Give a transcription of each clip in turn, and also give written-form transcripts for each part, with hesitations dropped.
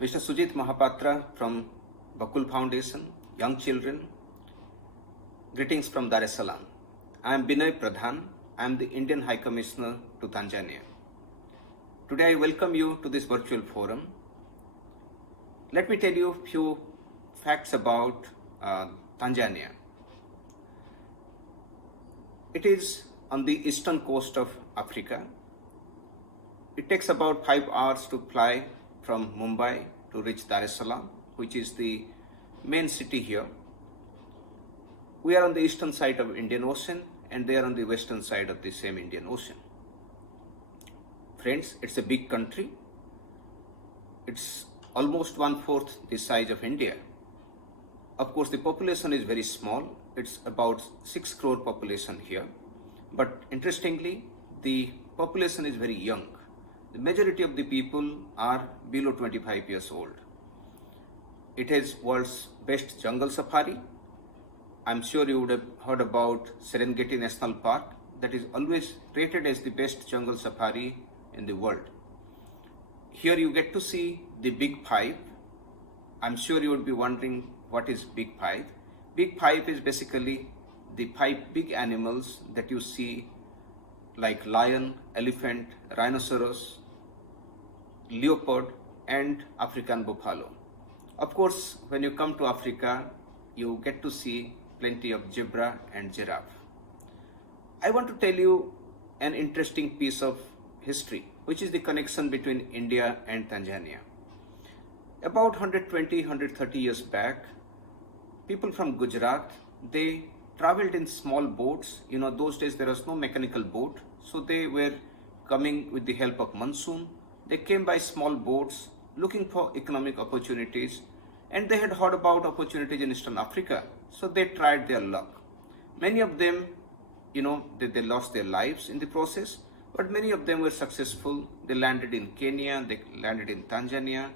Mr. Sujit Mahapatra from Bakul Foundation, Young Children, greetings from Dar es Salaam. I am Binay Pradhan. I am the Indian High Commissioner to Tanzania. Today I welcome you to this virtual forum. Let me tell you a few facts about Tanzania. It is on the eastern coast of Africa. It takes about 5 hours to fly from Mumbai to reach Dar es Salaam, which is the main city here. We are on the eastern side of Indian Ocean and they are on the western side of the same Indian Ocean. Friends, it's a big country. It's almost 1/4 the size of India. Of course, the population is very small. It's about 6 crore population here. But interestingly, the population is very young. The majority of the people are below 25 years old. It has world's best jungle safari. I'm sure you would have heard about Serengeti National Park, that is always rated as the best jungle safari in the world. Here you get to see the Big Five. I'm sure you would be wondering what is Big Five. Big Five is basically the 5 big animals that you see, like lion, elephant, rhinoceros, leopard, and African buffalo. Of course, when you come to Africa, you get to see plenty of zebra and giraffe. I want to tell you an interesting piece of history, which is the connection between India and Tanzania. About 120, 130 years back, people from Gujarat, they traveled in small boats. You know, those days there was no mechanical boat, so they were coming with the help of monsoon. They came by small boats looking for economic opportunities, and they had heard about opportunities in Eastern Africa, so they tried their luck. Many of them, they lost their lives in the process, but many of them were successful. They landed in Kenya, they landed in Tanzania,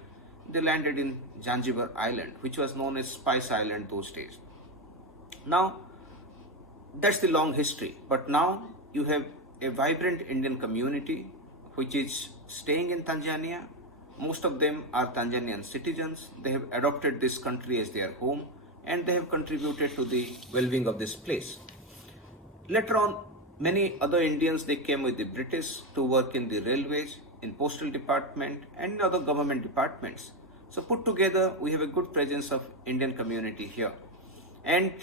they landed in Zanzibar Island, which was known as Spice Island those days. Now, that's the long history, but now you have a vibrant Indian community which is staying in Tanzania. Most of them are Tanzanian citizens. They have adopted this country as their home and they have contributed to the well-being of this place. Later on, many other Indians, they came with the British to work in the railways, in postal department and in other government departments. So put together, we have a good presence of Indian community here. And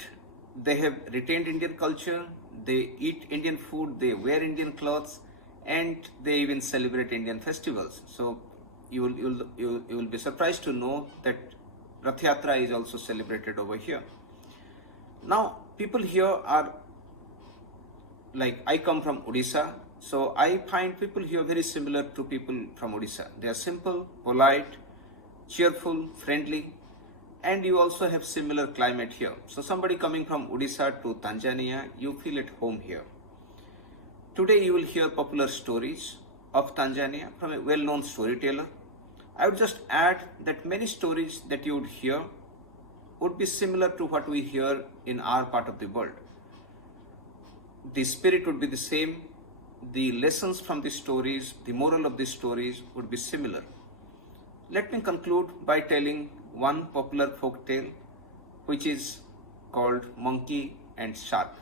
they have retained Indian culture, they eat Indian food, they wear Indian clothes, and they even celebrate Indian festivals. So you will be surprised to know that Rath Yatra is also celebrated over here. Now, people here are, like, I come from Odisha, so I find people here very similar to people from Odisha. They are simple, polite, cheerful, friendly, and you also have similar climate here. So somebody coming from Odisha to Tanzania, you feel at home here. Today you will hear popular stories of Tanzania from a well-known storyteller. I would just add that many stories that you would hear would be similar to what we hear in our part of the world. The spirit would be the same, the lessons from the stories, the moral of the stories would be similar. Let me conclude by telling one popular folk tale which is called Monkey and Shark.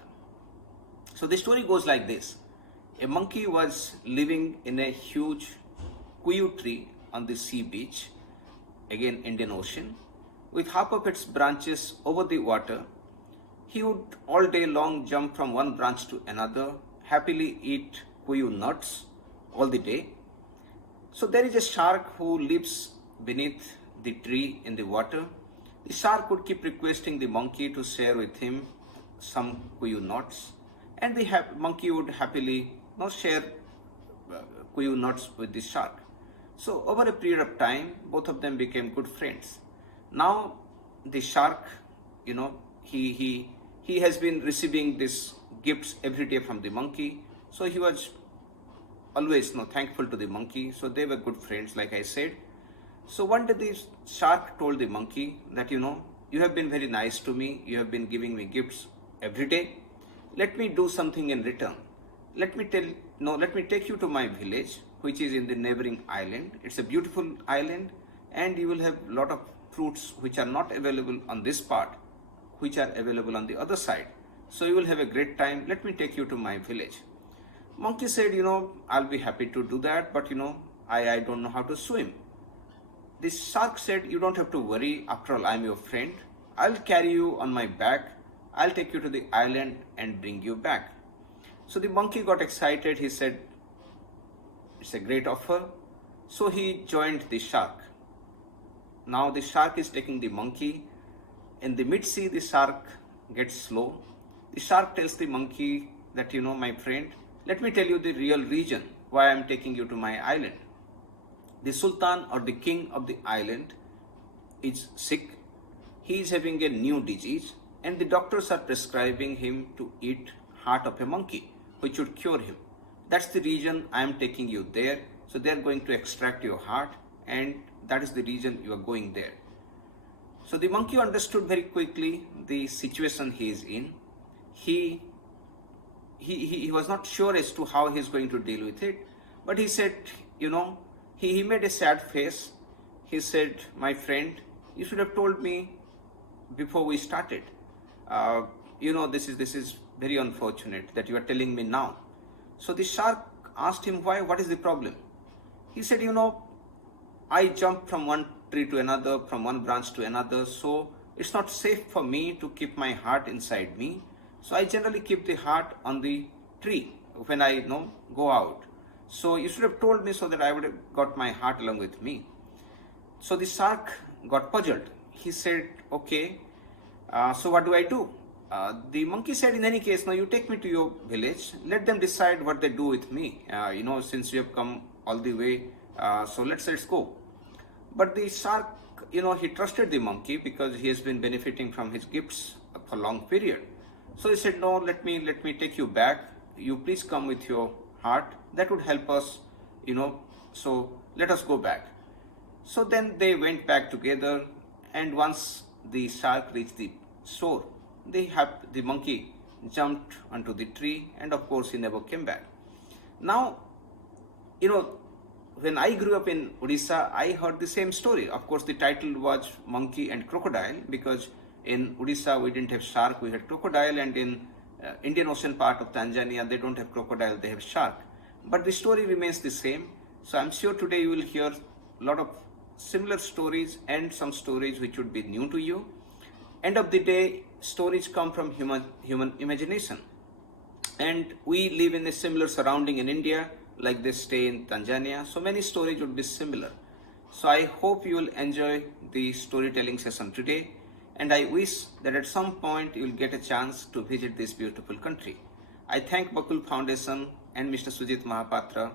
So the story goes like this. A monkey was living in a huge kuyu tree on the sea beach, again Indian Ocean, with half of its branches over the water. He would all day long jump from one branch to another, happily eat kuyu nuts all the day. So there is a shark who lives beneath the tree in the water. The shark would keep requesting the monkey to share with him some kuyu nuts, and the monkey would happily share kuyu nuts with the shark. So over a period of time, both of them became good friends. Now the shark, he has been receiving these gifts every day from the monkey. So he was always thankful to the monkey. So they were good friends, like I said. So one day the shark told the monkey that, you have been very nice to me. You have been giving me gifts every day. Let me do something in return. Let me take you to my village, which is in the neighboring island. It's a beautiful island and you will have a lot of fruits which are not available on this part, which are available on the other side. So you will have a great time. Let me take you to my village. Monkey said, I'll be happy to do that, but I don't know how to swim. The shark said, you don't have to worry. After all, I'm your friend. I'll carry you on my back. I'll take you to the island and bring you back. So the monkey got excited. He said, it's a great offer. So he joined the shark. Now the shark is taking the monkey. In the mid-sea, the shark gets slow. The shark tells the monkey that, my friend, let me tell you the real reason why I'm taking you to my island. The sultan or the king of the island is sick. He is having a new disease, and the doctors are prescribing him to eat heart of a monkey, which would cure him. That's the reason I am taking you there. So they are going to extract your heart, and that is the reason you are going there. So the monkey understood very quickly the situation he is in. He was not sure as to how he is going to deal with it, but he said, he made a sad face. He said, my friend, you should have told me before we started. This is very unfortunate that you are telling me now. So the shark asked him, why? What is the problem? He said, I jumped from one tree to another, from one branch to another, so it's not safe for me to keep my heart inside me. So I generally keep the heart on the tree when I go out. So you should have told me so that I would have got my heart along with me. So the shark got puzzled. He said, okay, so what do I do? The monkey said, in any case, now you take me to your village. Let them decide what they do with me. Since you have come all the way, so let's go. But the shark, he trusted the monkey because he has been benefiting from his gifts for a long period. So he said, no, let me take you back. You please come with your heart. That would help us, so let us go back. So then they went back together, and once the shark reached the shore, the monkey jumped onto the tree, and of course he never came back. Now, when I grew up in Odisha, I heard the same story. Of course, the title was Monkey and Crocodile, because in Odisha we didn't have shark, we had crocodile, and in Indian Ocean part of Tanzania, they don't have crocodile, they have shark. But the story remains the same. So I'm sure today you will hear a lot of similar stories and some stories which would be new to you. End of the day, stories come from human imagination. And we live in a similar surrounding in India, like they stay in Tanzania. So many stories would be similar. So I hope you will enjoy the storytelling session today. And I wish that at some point you will get a chance to visit this beautiful country. I thank Bakul Foundation and Mr. Sujit Mahapatra.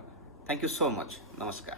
Thank you so much. Namaskar.